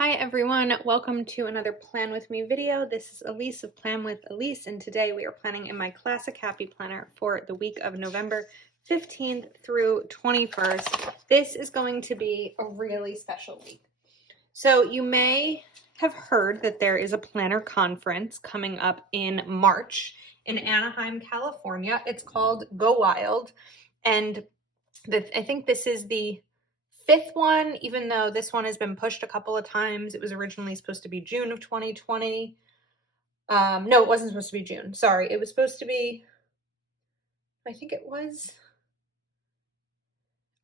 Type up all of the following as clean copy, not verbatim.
Hi everyone, welcome to another Plan With Me video. This is Elise of Plan With Elise, and today we are planning in my Classic Happy Planner for the week of November 15th through 21st. This is going to be a really special week. So you may have heard that there is a planner conference coming up in March in Anaheim, California. It's called Go Wild, and I think this is the fifth one, even though this one has been pushed a couple of times. It was originally supposed to be June of 2020. No, it wasn't supposed to be June. Sorry. It was supposed to be, I think it was,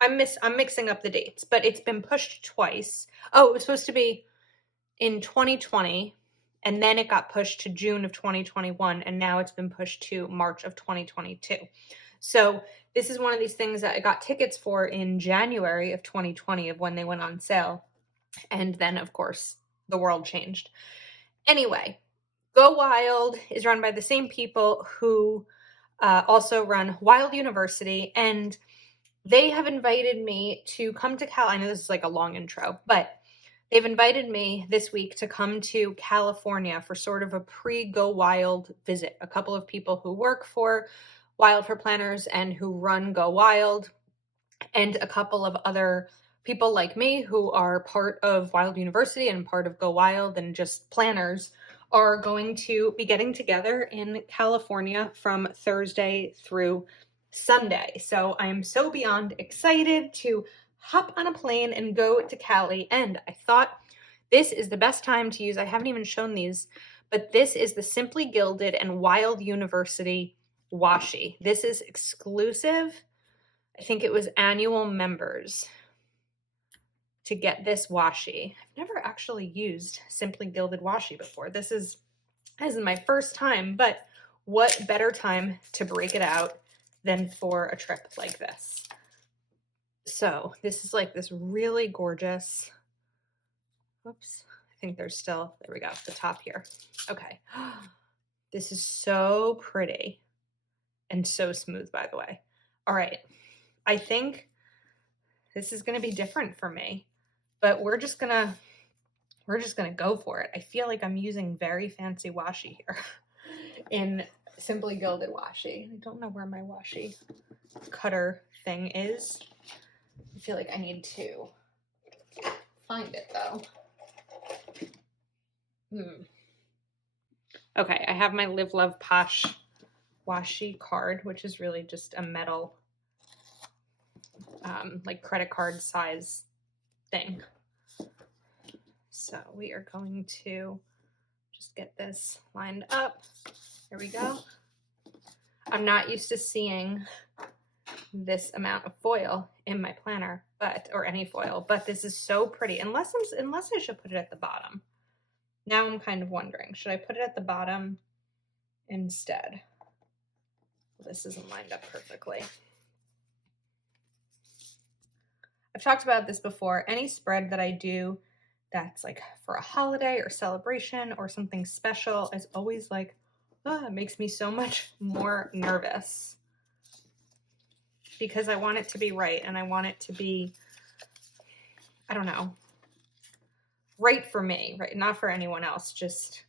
I'm mixing up the dates, but it's been pushed twice. Oh, it was supposed to be in 2020, and then it got pushed to June of 2021, and now it's been pushed to March of 2022. So this is one of these things that I got tickets for in January of 2020 of when they went on sale. And then, of course, the world changed. Anyway, Go Wild is run by the same people who also run Wild University, and they have invited me to come to Cal. I know this is like a long intro, but they've invited me this week to come to California for sort of a pre-Go Wild visit. A couple of people who work for Wild for Planners and who run Go Wild, and a couple of other people like me who are part of Wild University and part of Go Wild and just planners are going to be getting together in California from Thursday through Sunday. So I am so beyond excited to hop on a plane and go to Cali. And I thought this is the best time to use, I haven't even shown these, but this is the Simply Gilded and Wild University washi. This is exclusive. I think it was annual members to get this washi. I've never actually used Simply Gilded washi before. This is my first time, but what better time to break it out than for a trip like this? So this is like this really gorgeous, whoops, I think there's still, there we go, the top here. Okay. This is so pretty and so smooth, by the way. All right. I think this is going to be different for me, but we're just going to go for it. I feel like I'm using very fancy washi here in Simply Gilded washi. I don't know where my washi cutter thing is. I feel like I need to find it though. Okay, I have my Live Love Posh washi card, which is really just a metal like credit card size thing. So we are going to just get this lined up. There we go. I'm not used to seeing this amount of foil in my planner, or any foil, but this is so pretty. Unless I should put it at the bottom. Now I'm kind of wondering, should I put it at the bottom instead? This isn't lined up perfectly. I've talked about this before. Any spread that I do that's like for a holiday or celebration or something special is always like, it makes me so much more nervous because I want it to be right and I want it to be, I don't know, right for me, right? Not for anyone else. Just,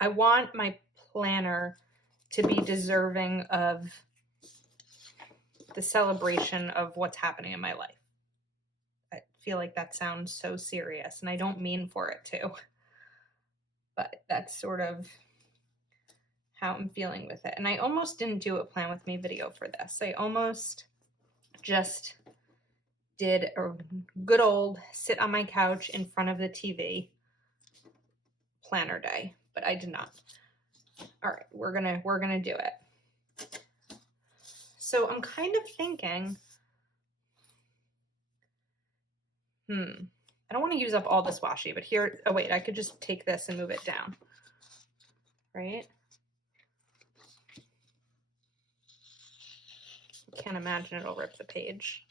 I want my planner to be deserving of the celebration of what's happening in my life. I feel like that sounds so serious and I don't mean for it to, but that's sort of how I'm feeling with it. And I almost didn't do a Plan With Me video for this. I almost just did a good old sit on my couch in front of the TV planner day, but I did not. All right, we're gonna do it. So I'm kind of thinking, I don't want to use up all this washi, but here, oh wait, I could just take this and move it down, right? Can't imagine it'll rip the page.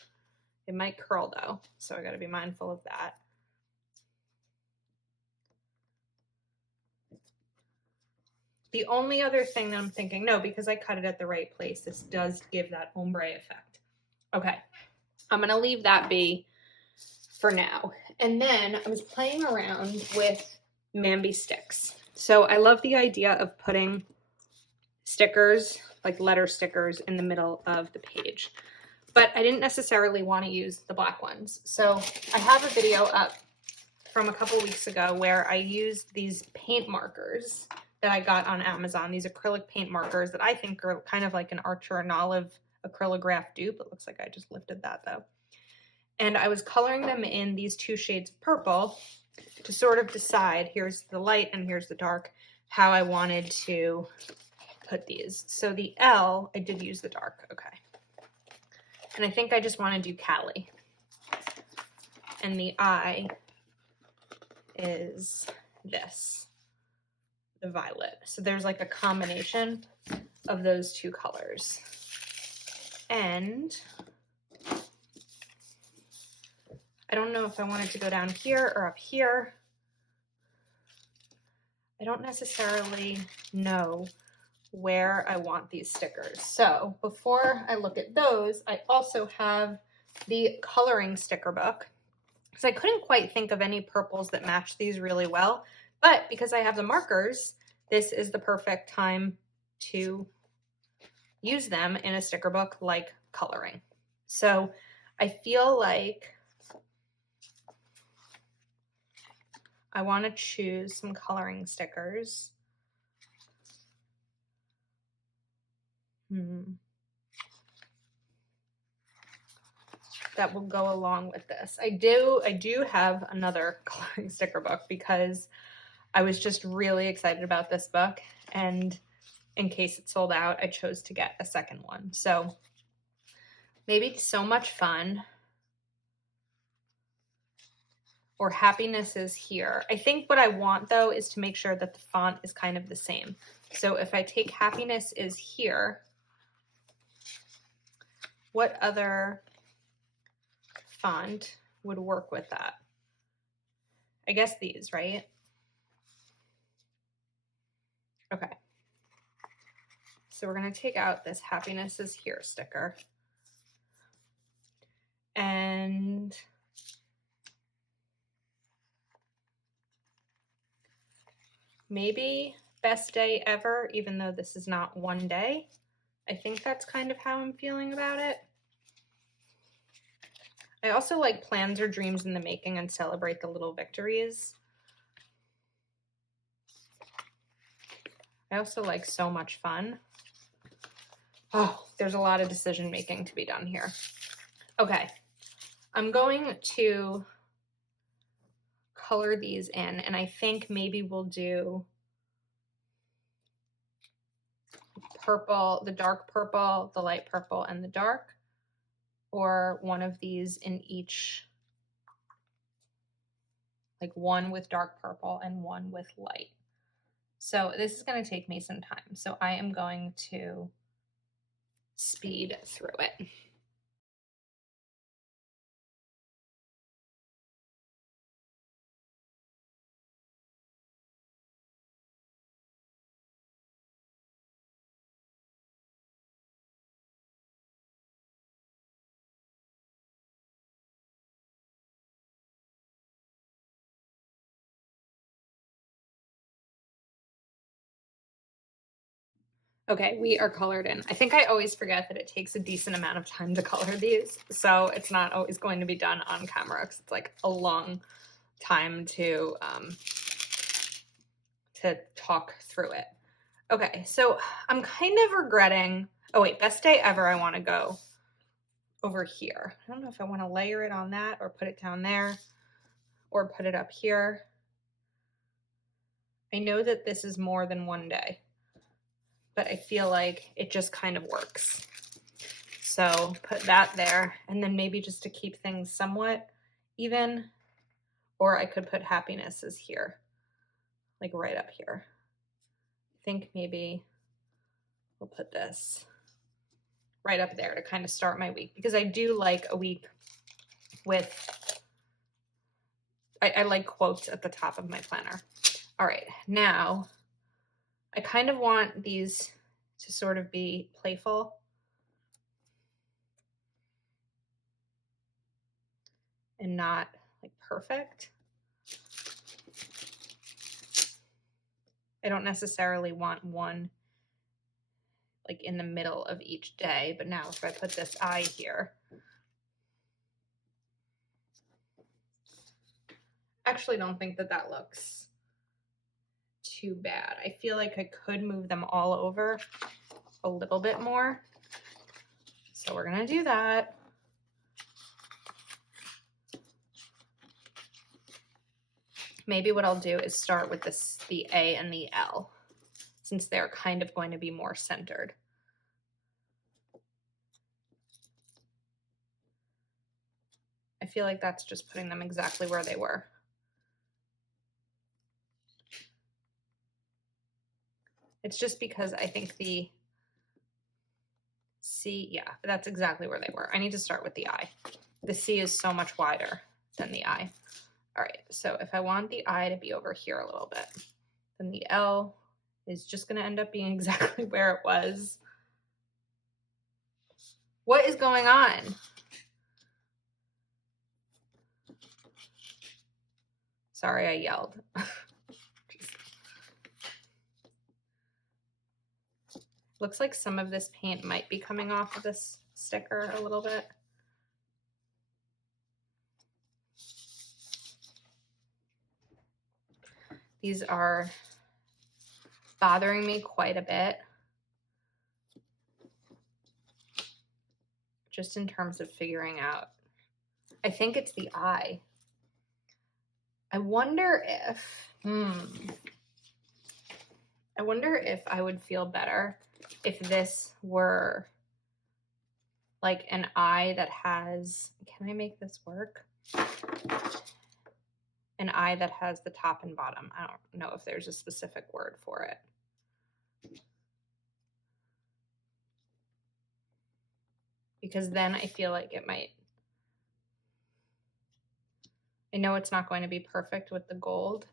It might curl though, so I got to be mindful of that. The only other thing that I'm thinking, no, because I cut it at the right place, this does give that ombre effect. Okay, I'm going to leave that be for now. And then I was playing around with Mambi sticks. So I love the idea of putting stickers, like letter stickers, in the middle of the page. But I didn't necessarily want to use the black ones. So I have a video up from a couple weeks ago where I used these paint markers that I got on Amazon, these acrylic paint markers that I think are kind of like an Archer and Olive acrylograph dupe. It looks like I just lifted that though. And I was coloring them in these two shades of purple to sort of decide, here's the light and here's the dark, how I wanted to put these. So the L, I did use the dark, okay. And I think I just want to do Callie. And the I is this, the violet. So there's like a combination of those two colors. And I don't know if I wanted to go down here or up here. I don't necessarily know where I want these stickers. So before I look at those, I also have the coloring sticker book, because I couldn't quite think of any purples that match these really well. But because I have the markers, this is the perfect time to use them in a sticker book like coloring. So I feel like I want to choose some coloring stickers. That will go along with this. I do have another coloring sticker book because I was just really excited about this book, and in case it sold out, I chose to get a second one. So maybe So Much Fun or Happiness is here. I think what I want though is to make sure that the font is kind of the same. So if I take Happiness is here, what other font would work with that? I guess these, right? Okay. So we're going to take out this Happiness is Here sticker. And maybe Best Day Ever, even though this is not one day. I think that's kind of how I'm feeling about it. I also like Plans or Dreams in the Making and Celebrate the Little Victories. I also like So Much Fun. Oh, there's a lot of decision making to be done here. Okay, I'm going to color these in, and I think maybe we'll do purple, the dark purple, the light purple, and the dark, or one of these in each, like one with dark purple and one with light. So this is going to take me some time, so I am going to speed through it. Okay, we are colored in. I think I always forget that it takes a decent amount of time to color these, so it's not always going to be done on camera because it's like a long time to talk through it. Okay, so I'm kind of regretting, oh wait, Best Day Ever, I want to go over here. I don't know if I want to layer it on that or put it down there or put it up here. I know that this is more than one day, but I feel like it just kind of works. So put that there, and then maybe just to keep things somewhat even, or I could put Happiness is here, like right up here. I think maybe we'll put this right up there to kind of start my week, because I do like a week with, I like quotes at the top of my planner. All right, now I kind of want these to sort of be playful. And not like perfect. I don't necessarily want one like in the middle of each day, but now if I put this eye here, actually don't think that that looks too bad. I feel like I could move them all over a little bit more. So we're gonna do that. Maybe what I'll do is start with this, the A and the L, since they're kind of going to be more centered. I feel like that's just putting them exactly where they were. It's just because I think the C, yeah, that's exactly where they were. I need to start with the I. The C is so much wider than the I. All right, so if I want the I to be over here a little bit, then the L is just gonna end up being exactly where it was. What is going on? Sorry, I yelled. Looks like some of this paint might be coming off of this sticker a little bit. These are bothering me quite a bit, just in terms of figuring out. I think it's the eye. I wonder if, I wonder if I would feel better if this were like an eye that has, can I make this work? An eye that has the top and bottom. I don't know if there's a specific word for it. Because then I feel like it might, I know it's not going to be perfect with the gold,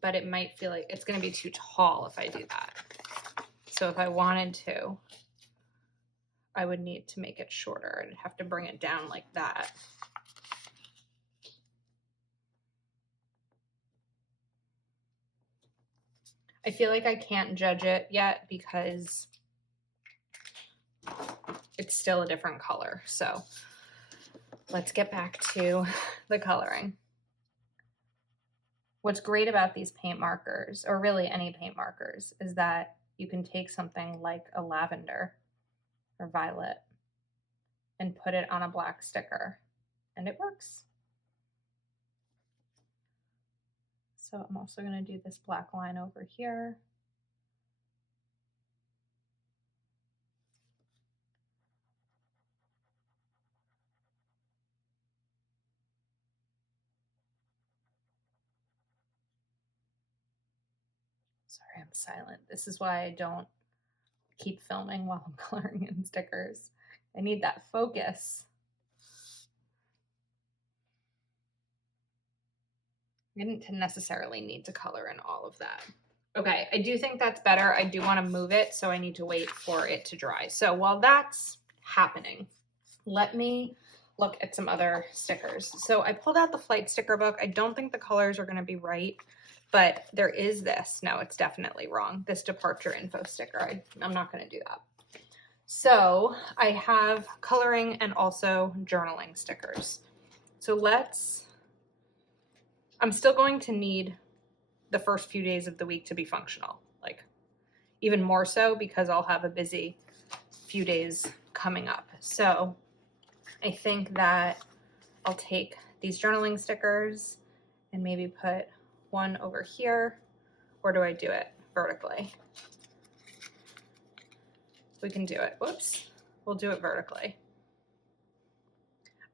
but it might feel like it's going to be too tall if I do that. So if I wanted to, I would need to make it shorter and have to bring it down like that. I feel like I can't judge it yet because it's still a different color. So let's get back to the coloring. What's great about these paint markers, or really any paint markers, is that you can take something like a lavender or violet and put it on a black sticker, and it works. So I'm also going to do this black line over here. Sorry, I'm silent. This is why I don't keep filming while I'm coloring in stickers. I need that focus. I didn't necessarily need to color in all of that. Okay, I do think that's better. I do want to move it, so I need to wait for it to dry. So while that's happening, let me look at some other stickers. So I pulled out the flight sticker book. I don't think the colors are going to be right, but there is this. No, it's definitely wrong. This departure info sticker. I'm not going to do that. So I have coloring and also journaling stickers. So I'm still going to need the first few days of the week to be functional, like even more so because I'll have a busy few days coming up. So I think that I'll take these journaling stickers and maybe put one over here. Or do I do it vertically? We can do it. Whoops. We'll do it vertically.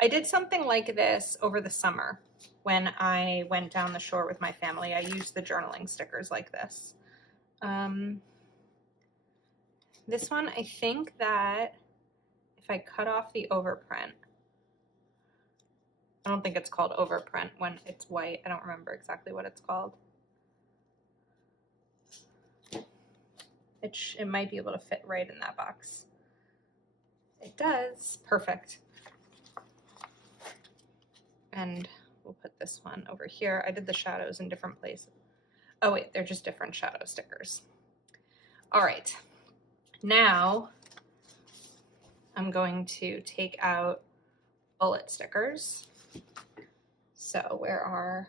I did something like this over the summer when I went down the shore with my family. I used the journaling stickers like this. This one, I think that if I cut off the overprint, I don't think it's called overprint when it's white. I don't remember exactly what it's called. It might be able to fit right in that box. It does. Perfect. And we'll put this one over here. I did the shadows in different places. Oh wait, they're just different shadow stickers. All right, now I'm going to take out bullet stickers. So where are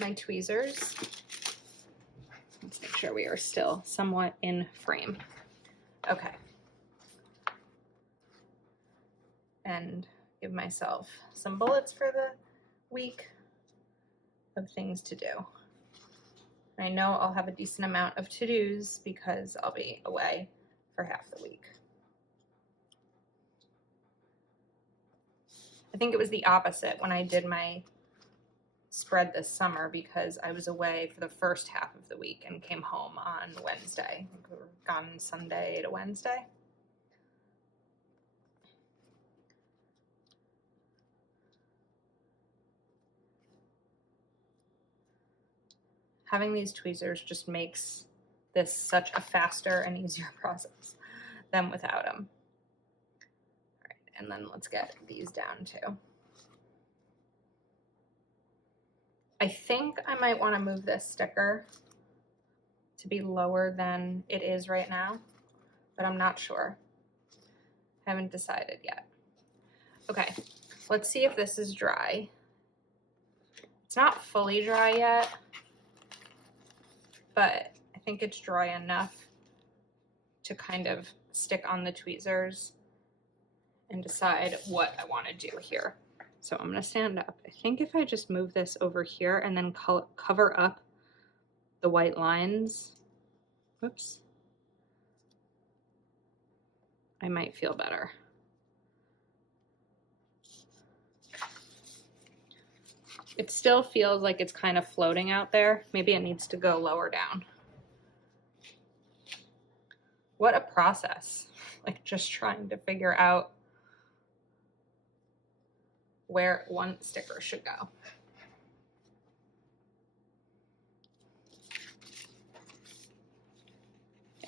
my tweezers? Let's make sure we are still somewhat in frame. Okay. And give myself some bullets for the week of things to do. I know I'll have a decent amount of to-dos because I'll be away for half the week. I think it was the opposite when I did my spread this summer because I was away for the first half of the week and came home on Wednesday. We were gone Sunday to Wednesday. Having these tweezers just makes this such a faster and easier process than without them. All right, and then let's get these down too. I think I might want to move this sticker to be lower than it is right now, but I'm not sure. Haven't decided yet. Okay, let's see if this is dry. It's not fully dry yet, but I think it's dry enough to kind of stick on the tweezers and decide what I want to do here. So I'm going to stand up. I think if I just move this over here and then cover up the white lines, whoops, I might feel better. It still feels like it's kind of floating out there. Maybe it needs to go lower down. What a process. Like just trying to figure out where one sticker should go.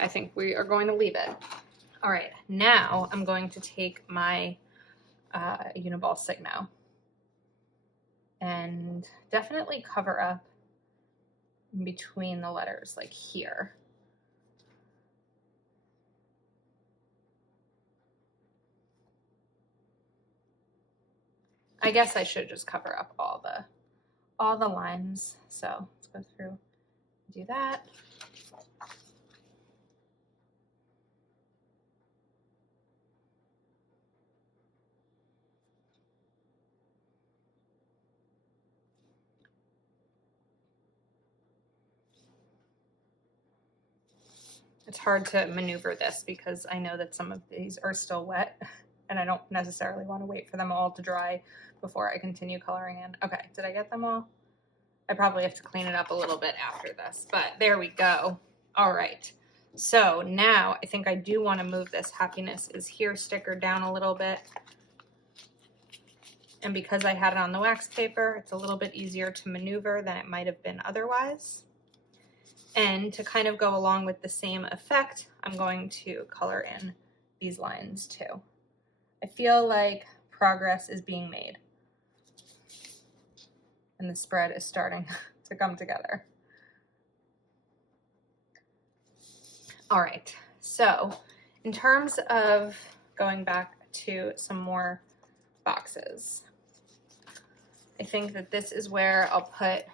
I think we are going to leave it. All right, now I'm going to take my Uniball Signo and definitely cover up in between the letters, like here. I guess I should just cover up all the lines. So let's go through and do that. It's hard to maneuver this because I know that some of these are still wet and I don't necessarily want to wait for them all to dry before I continue coloring in. Okay, did I get them all? I probably have to clean it up a little bit after this, but there we go. All right, so now I think I do want to move this Happiness is Here sticker down a little bit. And because I had it on the wax paper, it's a little bit easier to maneuver than it might have been otherwise. And to kind of go along with the same effect, I'm going to color in these lines too. I feel like progress is being made. And the spread is starting to come together. All right, so in terms of going back to some more boxes, I think that this is where I'll put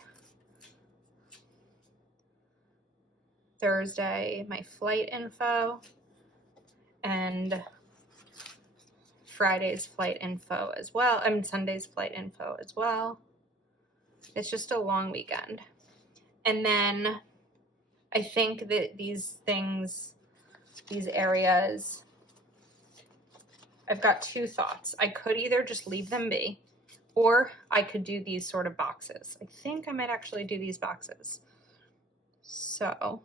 Thursday, my flight info, and Friday's flight info as well. I mean, Sunday's flight info as well. It's just a long weekend. And then I think that these things, these areas, I've got two thoughts. I could either just leave them be, or I could do these sort of boxes. I think I might actually do these boxes. So,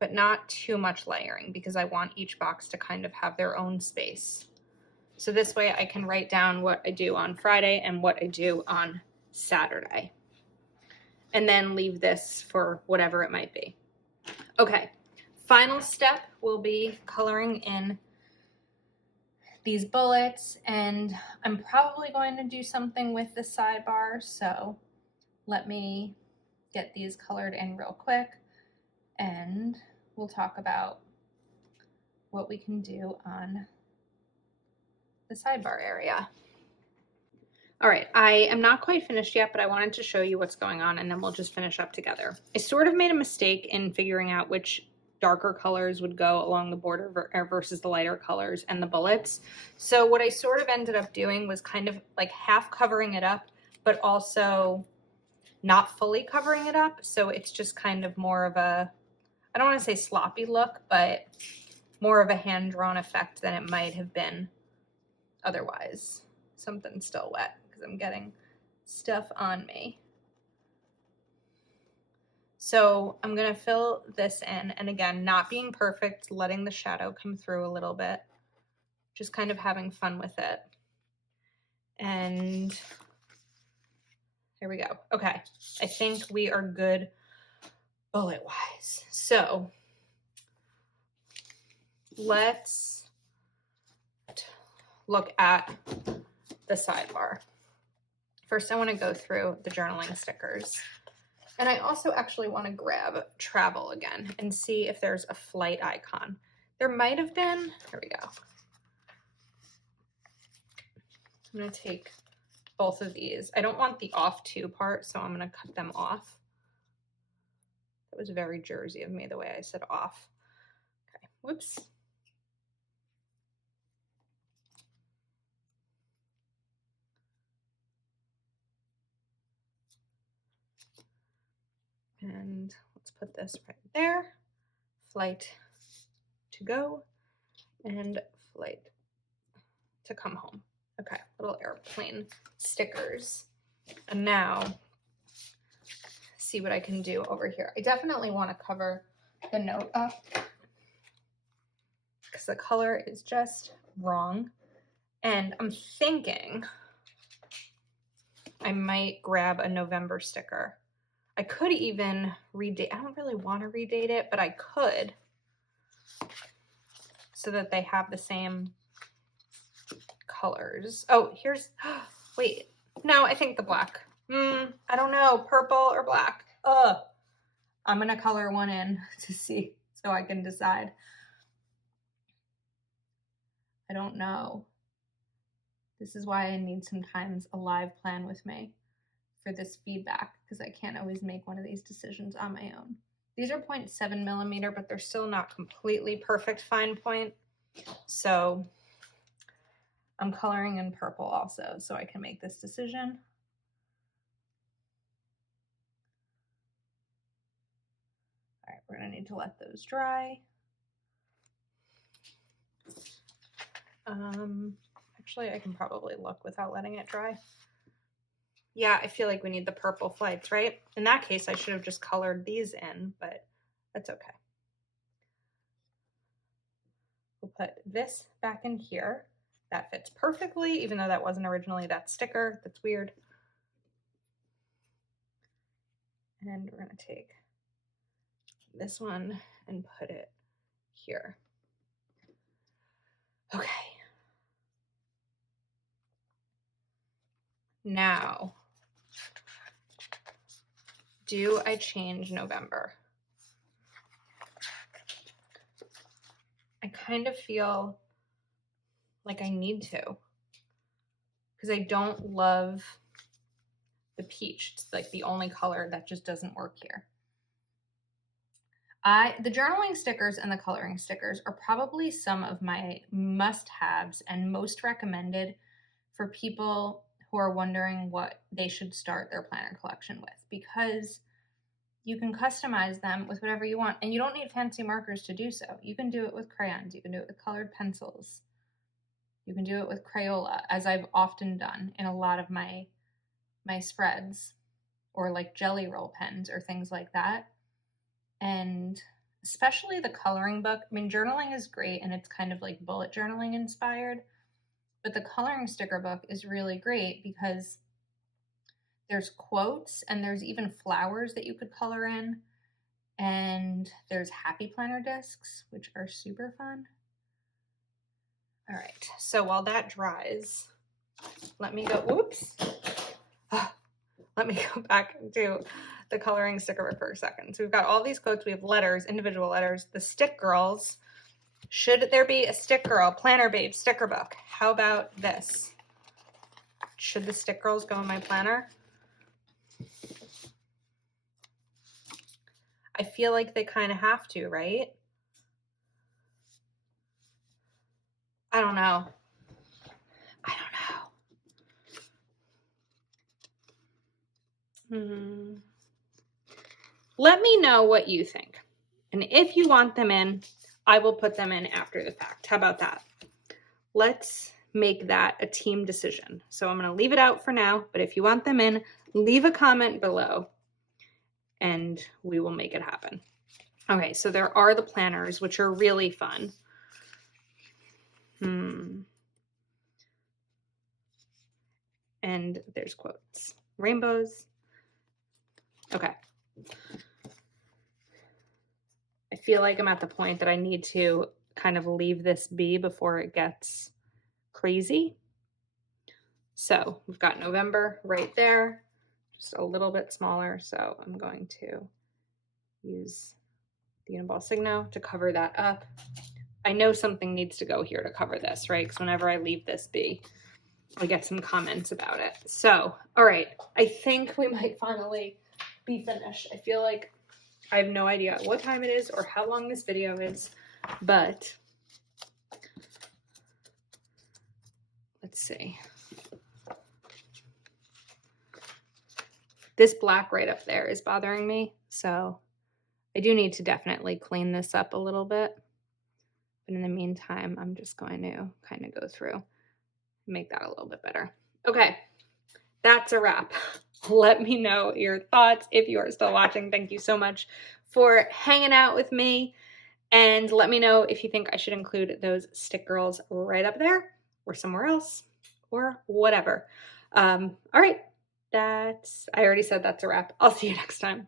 but not too much layering because I want each box to kind of have their own space. So this way I can write down what I do on Friday and what I do on Saturday. And then leave this for whatever it might be. Okay, final step will be coloring in these bullets, and I'm probably going to do something with the sidebar, so let me get these colored in real quick and we'll talk about what we can do on the sidebar area. All right, I am not quite finished yet, but I wanted to show you what's going on and then we'll just finish up together. I sort of made a mistake in figuring out which darker colors would go along the border versus the lighter colors and the bullets. So what I sort of ended up doing was kind of like half covering it up, but also not fully covering it up. So it's just kind of more of a, I don't want to say sloppy look, but more of a hand-drawn effect than it might have been otherwise. Something's still wet because I'm getting stuff on me. So I'm gonna fill this in, and again, not being perfect, letting the shadow come through a little bit, just kind of having fun with it. And here we go. Okay, I think we are good bullet-wise. So let's look at the sidebar. First, I want to go through the journaling stickers. And I also actually want to grab travel again and see if there's a flight icon. There might have been. Here we go. I'm going to take both of these. I don't want the off to part, so I'm going to cut them off. That was very Jersey of me, the way I said off. Okay, whoops. And let's put this right there. Flight to go and flight to come home. Okay, little airplane stickers. And now, see what I can do over here. I definitely want to cover the note up because the color is just wrong. And I'm thinking I might grab a November sticker. I could even redate. I don't really want to redate it, but I could, so that they have the same colors. Oh, here's, wait, no, I think the black. I don't know, purple or black. I'm gonna color one in to see so I can decide. I don't know. This is why I need sometimes a live plan with me for this feedback, because I can't always make one of these decisions on my own. These are 0.7 millimeter, but they're still not completely perfect fine point. So I'm coloring in purple also, so I can make this decision. All right, we're gonna need to let those dry. Actually, I can probably look without letting it dry. Yeah, I feel like we need the purple flights, right? In that case, I should have just colored these in, but that's okay. We'll put this back in here. That fits perfectly, even though that wasn't originally that sticker. That's weird. And we're gonna take this one and put it here. Okay. Now, do I change November? I kind of feel like I need to, because I don't love the peach. It's like the only color that just doesn't work here. The journaling stickers and the coloring stickers are probably some of my must-haves and most recommended for people who are wondering what they should start their planner collection with, because you can customize them with whatever you want, and you don't need fancy markers to do so. You can do it with crayons, you can do it with colored pencils, you can do it with Crayola, as I've often done in a lot of my spreads, or like jelly roll pens or things like that. And especially the coloring book. I mean, journaling is great and it's kind of like bullet journaling inspired, but the coloring sticker book is really great because there's quotes and there's even flowers that you could color in, and there's happy planner discs, which are super fun. All right, so while that dries, let me go, whoops. Let me go back to the coloring sticker for a second. So we've got all these quotes. We have letters, individual letters, the stick girls. Should there be a stick girl, planner babe, sticker book? How about this? Should the stick girls go in my planner? I feel like they kind of have to, right? I don't know. I don't know. Let me know what you think. And if you want them in, I will put them in after the fact. How about that? Let's make that a team decision. So I'm going to leave it out for now, but if you want them in, leave a comment below and we will make it happen. Okay, so there are the planners, which are really fun. And there's quotes. Rainbows. Okay. I feel like I'm at the point that I need to kind of leave this be before it gets crazy. So we've got November right there, just a little bit smaller. So I'm going to use the Uniball Signo to cover that up. I know something needs to go here to cover this, right? Because whenever I leave this be, I get some comments about it. So, all right, I think we might finally be finished. I feel like I have no idea what time it is or how long this video is, but let's see. This black right up there is bothering me, so I do need to definitely clean this up a little bit. But in the meantime, I'm just going to kind of go through and make that a little bit better. Okay, that's a wrap. Let me know your thoughts if you are still watching. Thank you so much for hanging out with me. And let me know if you think I should include those stick girls right up there or somewhere else or whatever. All right, I already said that's a wrap. I'll see you next time.